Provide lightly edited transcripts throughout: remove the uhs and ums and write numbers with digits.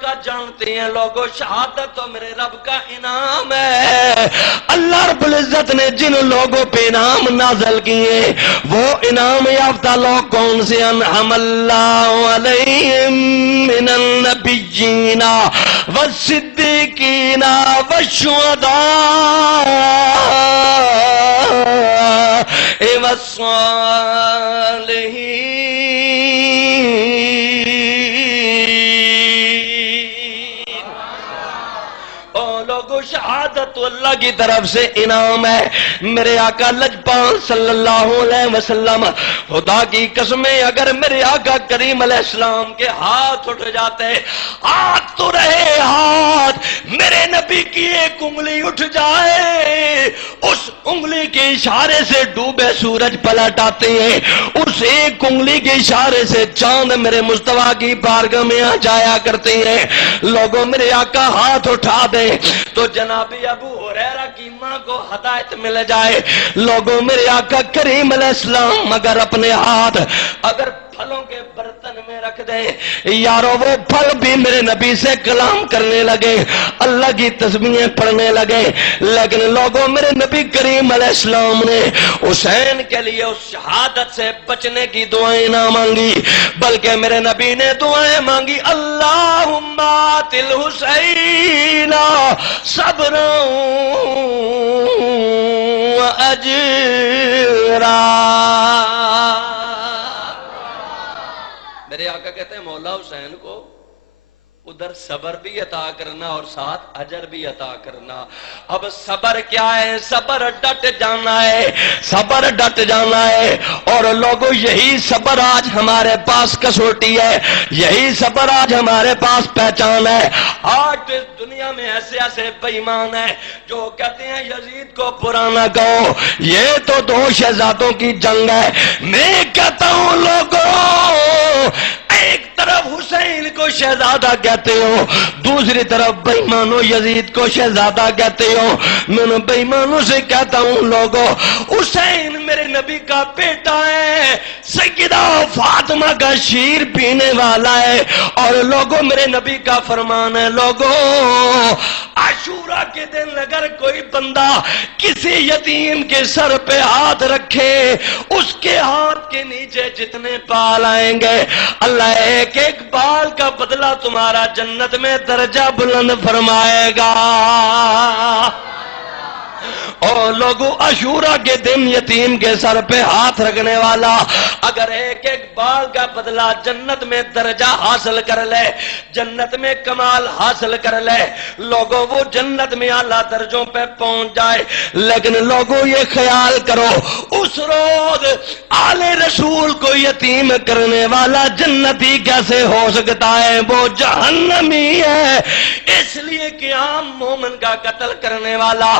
کا جانتے ہیں لوگوں شہادت تو میرے رب کا انعام ہے. اللہ رب العزت نے جن لوگوں پہ انعام نازل کیے وہ انعام یافتہ لوگ کون سے؟ انعم اللہ علیہم من النبیین والصدیقین والشہداء والصالحین. شہادت تو اللہ کی طرف سے انعام ہے. میرے آقا لجپال صلی اللہ علیہ وسلم خدا کی قسمیں اگر میرے آقا کریم علیہ السلام کے ہاتھ اٹھ جاتے ہاتھ تو رہے ہاتھ میرے نبی کی ایک انگلی اٹھ جائے اس انگلی کے اشارے سے ڈوبے سورج پلٹ آتے ہیں. اس ایک انگلی کے اشارے سے چاند میرے مصطفیٰ کی بارگاہ میں آ جایا کرتے ہیں. لوگوں میرے آقا ہاتھ اٹھا دے تو جناب ابو ہریرہ کی ماں کو ہدایت مل جائے. لوگوں میرے آقا کریم علیہ السلام اگر اپنے ہاتھ اگر پھلوں کے برتن میں رکھ دیں یارو وہ پھل بھی میرے نبی سے کلام کرنے لگے اللہ کی تسبیحیں پڑھنے لگے. لیکن لوگوں میرے نبی کریم علیہ السلام نے حسین کے لیے اس شہادت سے بچنے کی دعائیں نہ مانگی بلکہ میرے نبی نے دعائیں مانگی اللہم آت الحسین صبرا و اجرا. میرے آقا کہتے ہیں مولا حسین کو ادھر صبر بھی عطا کرنا اور ساتھ اجر بھی عطا کرنا. اب صبر کیا ہے؟ صبر ڈٹ جانا ہے صبر ڈٹ جانا ہے. اور لوگوں یہی صبر آج ہمارے پاس کسوٹی ہے یہی صبر آج ہمارے پاس پہچان ہے. آج اس دنیا میں ایسے ایسے بے ایمان ہیں جو کہتے ہیں یزید کو پرانا کہو یہ تو دو شہزادوں کی جنگ ہے. میں کہتا ہوں لوگوں ایک طرف حسین کو شہزادہ کہتے ہو دوسری طرف بے ایمانوں یزید کو شہزادہ کہتے ہو. میں بے ایمانوں سے کہتا ہوں لوگوں حسین میرے نبی کا بیٹا ہے سیدہ فاطمہ کا شیر پینے والا ہے. اور لوگوں میرے نبی کا فرمان ہے لوگوں عاشورہ کے دن اگر کوئی بندہ کسی یتیم کے سر پہ ہاتھ رکھے اس کے ہاتھ کے نیچے جتنے بال آئیں گے اللہ ایک ایک بال کا بدلہ تمہارا جنت میں درجہ بلند فرمائے گا. اور لوگوں عاشورہ کے دن یتیم کے سر پہ ہاتھ رکھنے والا اگر ایک ایک بال کا بدلہ جنت میں درجہ حاصل کر لے جنت میں کمال حاصل کر لے لوگوں وہ جنت میں اعلیٰ درجوں پہ پہنچ جائے. لیکن لوگوں یہ خیال کرو اس روز آل رسول کو یتیم کرنے والا جنتی کیسے ہو سکتا ہے؟ وہ جہنمی ہے. اس لیے کہ عام مومن کا قتل کرنے والا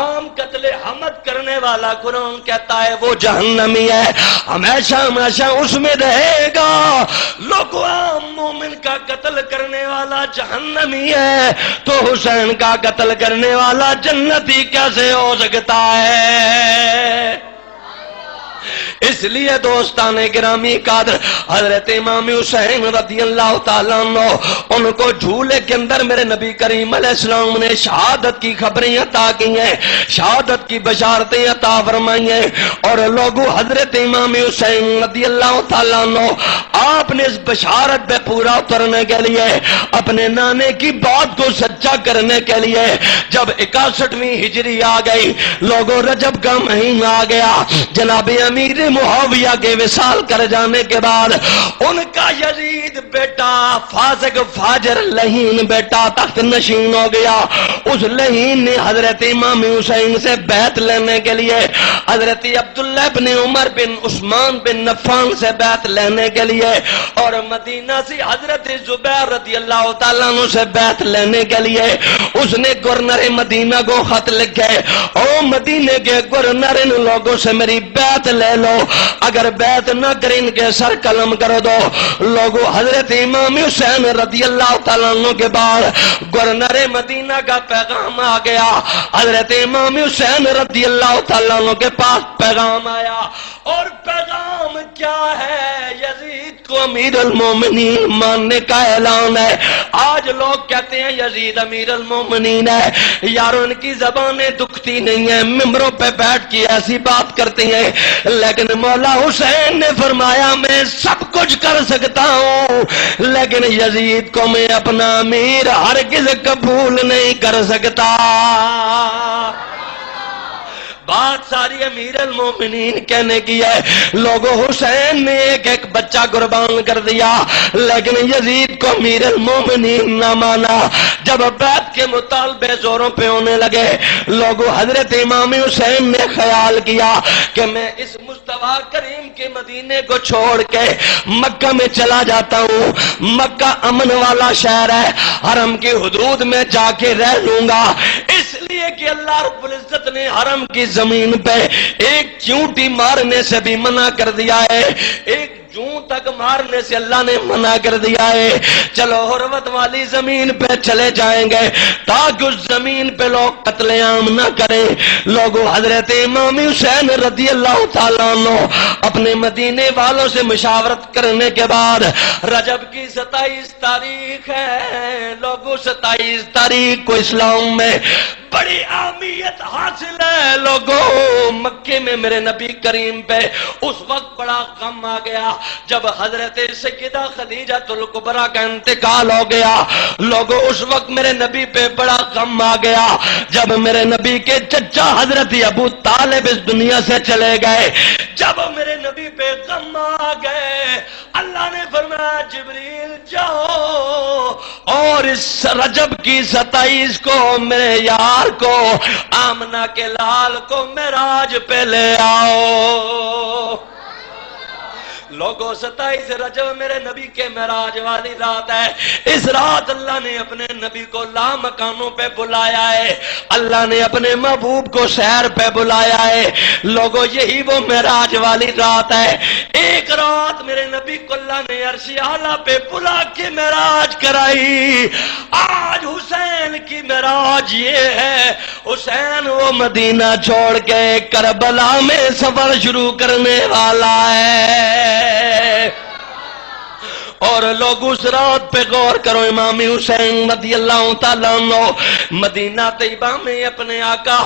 عام قتل حمد کرنے والا قرآن کہتا ہے وہ جہنمی ہے ہمیشہ ہمیشہ اس میں رہے گا. لوگ عام مومن کا قتل کرنے والا جہنمی ہے تو حسین کا قتل کرنے والا جنتی کیسے ہو سکتا ہے؟ اس لیے دوستان گرامی قادر حضرت امام حسین رضی اللہ تعالیٰ عنہ ان کو جھولے کے اندر میرے نبی کریم علیہ السلام نے شہادت کی خبریں عطا کی ہیں شہادت کی بشارتیں عطا فرمائی ہیں. اور لوگوں حضرت امام حسین رضی اللہ تعالیٰ عنہ آپ نے اس بشارت پہ پورا اترنے کے لیے اپنے نانے کی بات کو سچا کرنے کے لیے جب 61ویں ہجری آ گئی لوگوں رجب کا مہینہ آ گیا جناب امیر معاویہ کے وصال کر جانے کے بعد ان کا یزید بیٹا فاسق فاجر لہین بیٹا تخت نشین ہو گیا. اس لہین نے حضرت امام حسین سے بیعت لینے کے لیے حضرت عبداللہ بن عمر بن عثمان بن عفان سے بیعت لینے کے لیے اور مدینہ سے حضرت زبیر رضی اللہ تعالیٰ عنہ سے بیعت لینے کے لیے اس نے گورنر مدینہ کو خط لکھے او مدینے کے گورنر ان لوگوں سے میری بیعت لے لو اگر بیعت نہ کریں ان کے سر قلم کر دو. لوگوں حضرت امام حسین رضی اللہ تعالیٰ عنہ کے بعد گورنر مدینہ کا پیغام آ گیا، حضرت امام حسین رضی اللہ تعالیٰ عنہ کے پاس پیغام آیا، اور پیغام کیا ہے؟ یزید کو امیر المومنین ماننے کا اعلان ہے۔ آج لوگ کہتے ہیں یزید امیر المومنین ہے، یارو ان کی زبانیں دکھتی نہیں ہیں، ممبروں پہ بیٹھ کے ایسی بات کرتی ہیں، لیکن مولا حسین نے فرمایا میں سب کچھ کر سکتا ہوں، لیکن یزید کو میں اپنا امیر ہرگز قبول نہیں کر سکتا۔ بات ساری امیر المومنین کہنے کی ہے، لوگوں حسین نے ایک ایک بچہ قربان کر دیا، لیکن یزید کو امیر المومنین نہ مانا۔ جب بیعت کے مطالبے زوروں پہ ہونے لگے، لوگوں حضرت امام حسین نے خیال کیا کہ میں اس مصطفیٰ کریم کے مدینے کو چھوڑ کے مکہ میں چلا جاتا ہوں، مکہ امن والا شہر ہے، حرم کی حدود میں جا کے رہ لوں گا، اس لیے کہ اللہ رب العزت نے حرم کی زمین پہ ایک چونٹی مارنے سے بھی منع کر دیا ہے، ایک جوں تک مارنے سے اللہ نے منع کر دیا ہے۔ چلو حرمت والی زمین پہ چلے جائیں گے تاکہ اس زمین پہ لوگ قتل عام نہ کریں۔ لوگوں حضرت امام حسین رضی اللہ تعالیٰ عنہ اپنے مدینے والوں سے مشاورت کرنے کے بعد، رجب کی 27 تاریخ ہے، لوگوں 27 تاریخ کو اسلام میں بڑی اہمیت حاصل ہے۔ لوگوں مکے میں میرے نبی کریم پہ اس وقت بڑا غم آ گیا جب حضرت سیدہ خدیجہ الکبریٰ کا انتقال ہو گیا۔ لوگوں اس وقت میرے نبی پہ بڑا غم آ گیا جب میرے نبی کے چچا حضرت ابو طالب اس دنیا سے چلے گئے۔ جب میرے نبی پہ غم آ گئے، اللہ نے فرمایا جبریل جاؤ اور اس رجب کی 27 کو میرے یار کو، آمنہ کے لال کو معراج پہ لے آؤ۔ لوگوں 27 رجب میرے نبی کے معراج والی رات ہے۔ اس رات اللہ نے اپنے نبی کو لامکانوں پہ بلایا ہے، اللہ نے اپنے محبوب کو سحر پہ بلایا ہے۔ لوگوں یہی وہ معراج والی رات ہے۔ ایک رات میرے نبی کو اللہ نے عرش اعلیٰ پہ بلا کے معراج کرائی۔ آج حسین کی معراج یہ ہے، حسین وہ مدینہ چھوڑ کے کربلا میں سفر شروع کرنے والا ہے۔ اور لوگ اس رات پہ غور کرو، امام حسین رضی اللہ تعالیٰ عنہ مدینہ طیبہ میں اپنے آقا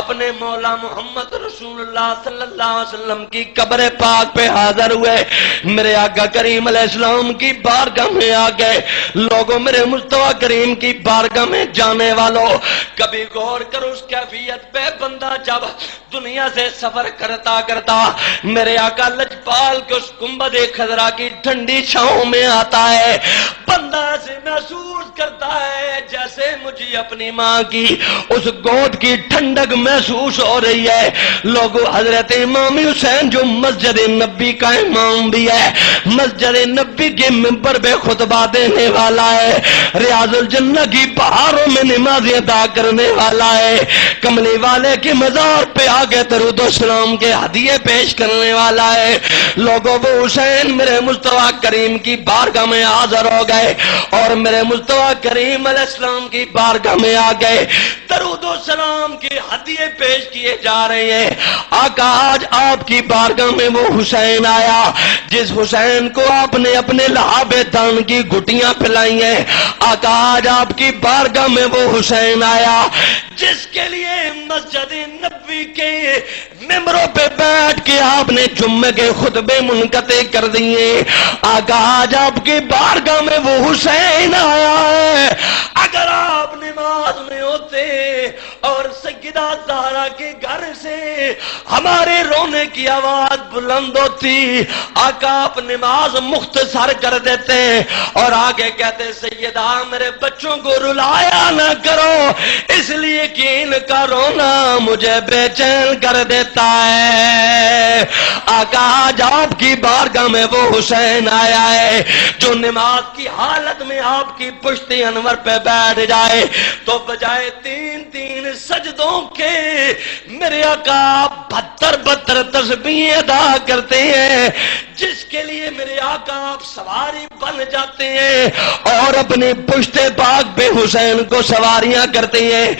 اپنے مولا محمد رسول اللہ صلی اللہ علیہ وسلم کی قبر پاک پہ حاضر ہوئے، میرے آقا کریم علیہ السلام کی بارگاہ میں آ گئے۔ لوگوں میرے مصطفیٰ کریم کی بارگاہ میں جانے والوں، کبھی غور کرو اس کیفیت پہ، بندہ جب دنیا سے سفر کرتا کرتا میرے آقا لجپال کے اس گنبد خضرا کی ٹھنڈی چھاؤں میں آتا ہے، بندہ سے محسوس کرتا ہے جیسے مجھے اپنی ماں کی اس گود کی ٹھنڈک محسوس ہو رہی ہے۔ لوگوں حضرت امام حسین جو مسجد نبی کا امام بھی ہے، مسجد نبی کے منبر پہ خطبہ دینے والا ہے، ریاض الجنہ کی پہاڑوں میں نماز ادا کرنے والا ہے، کملی والے کے مزار پہ آگے درود و سلام کے ہدیے پیش کرنے والا ہے۔ لوگوں وہ حسین میرے مصطفیٰ کریم کی بارگاہ میں حاضر ہو گئے اور میرے مصطفیٰ کریم علیہ السلام کی بارگاہ میں آ گئے، درود و سلام کے ہدیے پیش کیے جا رہے ہیں۔ آقا آج آپ کی بارگاہ میں وہ حسین آیا جس حسین کو آپ نے اپنے لہاب دان کی گھٹیاں پلائی ہیں۔ آقا آج آپ کی بارگاہ میں وہ حسین آیا جس کے لیے مسجد نبوی کے ممبروں پہ بیٹھ کے آپ نے جمعے کے خطبے منقطع کر دیے۔ آقا آج آپ کی بارگاہ میں وہ حسین آیا ہے، اگر آپ نماز میں ہوتے اور سیدہ زہرا کے گھر سے ہمارے رونے کی آواز بلند ہوتی، آقا آپ نماز مختصر کر دیتے اور آگے کہتے سیدہ میرے بچوں کو رلایا نہ کرو، اس لیے کہ ان کا رونا مجھے بے چین کر دیتا ہے۔ آقا آج آپ کی بارگاہ میں وہ حسین آیا ہے جو نماز کی حالت میں آپ کی پشت انور پہ بیٹھ جائے تو بجائے 3 سجدوں کے میرے آقا 72 تسبیحیں ادا کرتے ہیں، جس کے لیے میرے آقا آپ سواری بن جاتے ہیں اور اپنی پشت پاک پہ حسین کو سواریاں کرتے ہیں.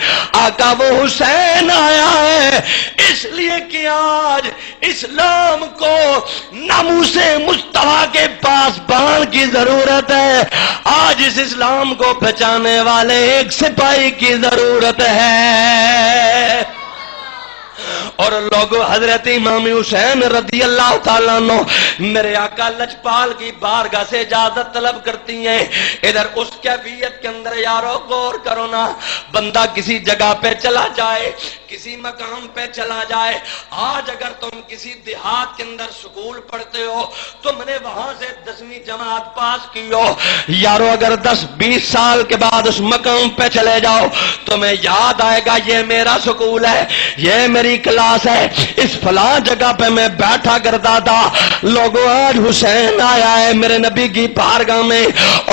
آقا وہ حسین آیا ہے اس لیے کہ آج اسلام کو ناموس مصطفیٰ کے پاس بان کی ضرورت ہے. آج اس اسلام کو بچانے والے ایک سپاہی کی ضرورت ہے. اور لوگ حضرت امام حسین رضی اللہ تعالیٰ عنہ میرے آقا لجپال کی بارگاہ سے اجازت طلب کرتی ہیں. ادھر اس کیفیت کے اندر یارو غور کرو نا, بندہ کسی جگہ پہ چلا جائے, کسی مقام پہ چلا جائے. آج اگر تم کسی دیہات کے اندر سکول پڑھتے ہو, تم نے وہاں سے 10ویں جماعت پاس کی ہو, یارو اگر 10-20 سال کے بعد اس مقام پہ چلے جاؤ تمہیں یاد آئے گا یہ میرا سکول ہے, یہ میری کلاس ہے, اس فلاں جگہ پہ میں بیٹھا کرتا تھا. لوگوں آج حسین آیا ہے میرے نبی کی بارگاہ میں,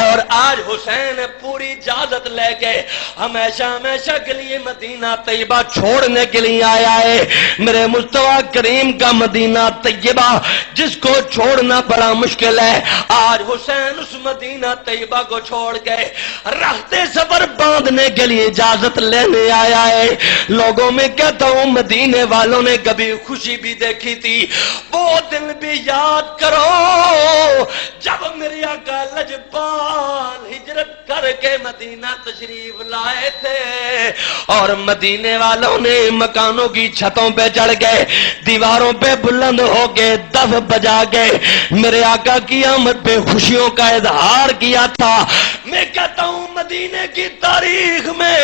اور آج حسین پوری اجازت لے کے ہمیشہ ہمیشہ کے لیے مدینہ طیبہ چھوڑنے کے لیے آیا ہے. میرے مصطفیٰ کریم کا مدینہ طیبہ جس کو چھوڑنا بڑا مشکل ہے, آج حسین اس مدینہ طیبہ کو چھوڑ کے رخت سفر باندھنے کے لیے اجازت لینے آیا ہے. لوگوں میں کہتا ہوں مدینے والوں نے کبھی خوشی بھی دیکھی تھی, وہ دن بھی یاد کرو جب میرے آقا لجپال ہجرت کر کے مدینہ تشریف لائے تھے اور مدینے والوں نے مکانوں کی چھتوں پہ چڑھ گئے, دیواروں پہ بلند ہو کے دف بجا کے میرے آقا کی آمد پہ خوشیوں کا اظہار کیا تھا. میں کہتا ہوں مدینے کی تاریخ میں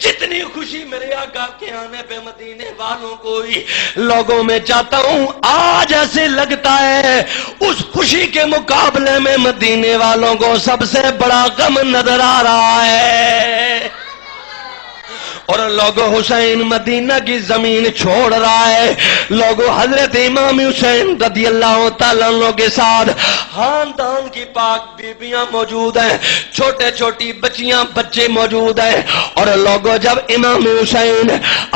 جتنی خوشی میرے آقا کے آنے پہ مدینے والوں کو ہوئی, لوگوں میں چاہتا ہوں آج ایسے لگتا ہے اس خوشی کے مقابلے میں مدینے والوں کو سب سے بڑا غم نظر آ رہا ہے. اور لوگوں حسین مدینہ کی زمین چھوڑ رہا ہے. لوگوں حضرت امام حسین رضی اللہ تعالیٰ عنہ کے ساتھ خاندان کی پاک بیبیاں موجود ہیں, چھوٹے چھوٹی بچیاں بچے موجود ہیں. اور لوگوں جب امام حسین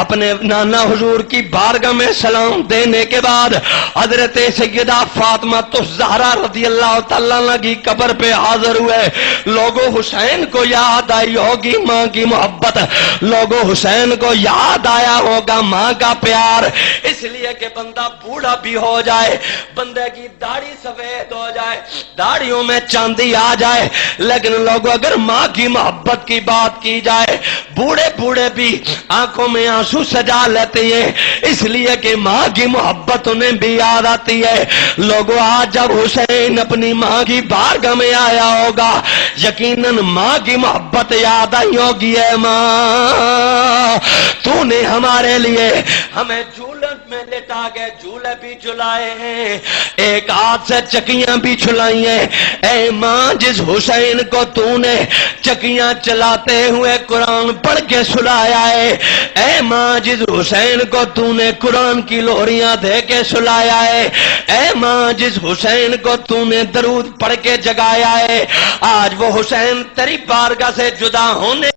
اپنے نانا حضور کی بارگاہ میں سلام دینے کے بعد حضرت سیدہ فاطمہ الزہرا رضی اللہ تعالیٰ عنہ کی قبر پہ حاضر ہوئے, لوگوں حسین کو یاد آئی ہوگی ماں کی محبت, لوگوں حسین کو یاد آیا ہوگا ماں کا پیار. اس لیے کہ بندہ بوڑھا بھی ہو جائے, بندے کی داڑھی سفید ہو جائے, داڑھیوں میں چاندی آ جائے, لیکن لوگوں اگر ماں کی محبت کی بات کی جائے بوڑھے بوڑھے بھی آنکھوں میں آنسو سجا لیتے ہیں, اس لیے کہ ماں کی محبت انہیں بھی یاد آتی ہے. لوگوں آج جب حسین اپنی ماں کی بارگاہ میں آیا ہوگا یقیناً ماں کی محبت یاد آئی ہوگی. ہے ماں تو نے ہمارے لیے ہمیں جھولٹ میں لٹا کے جھولے بھی جھلائے ہیں, ایک ہاتھ سے چکیاں بھی چھلائی ہیں. اے ماں جس حسین کو تو نے چکیاں چلاتے ہوئے قرآن پڑھ کے سلایا ہے, اے ماں جس حسین کو تو نے قرآن کی لوریاں دے کے سلایا ہے, اے ماں جس حسین کو تو نے درود پڑھ کے جگایا ہے, آج وہ حسین تیری بارگاہ سے جدا ہونے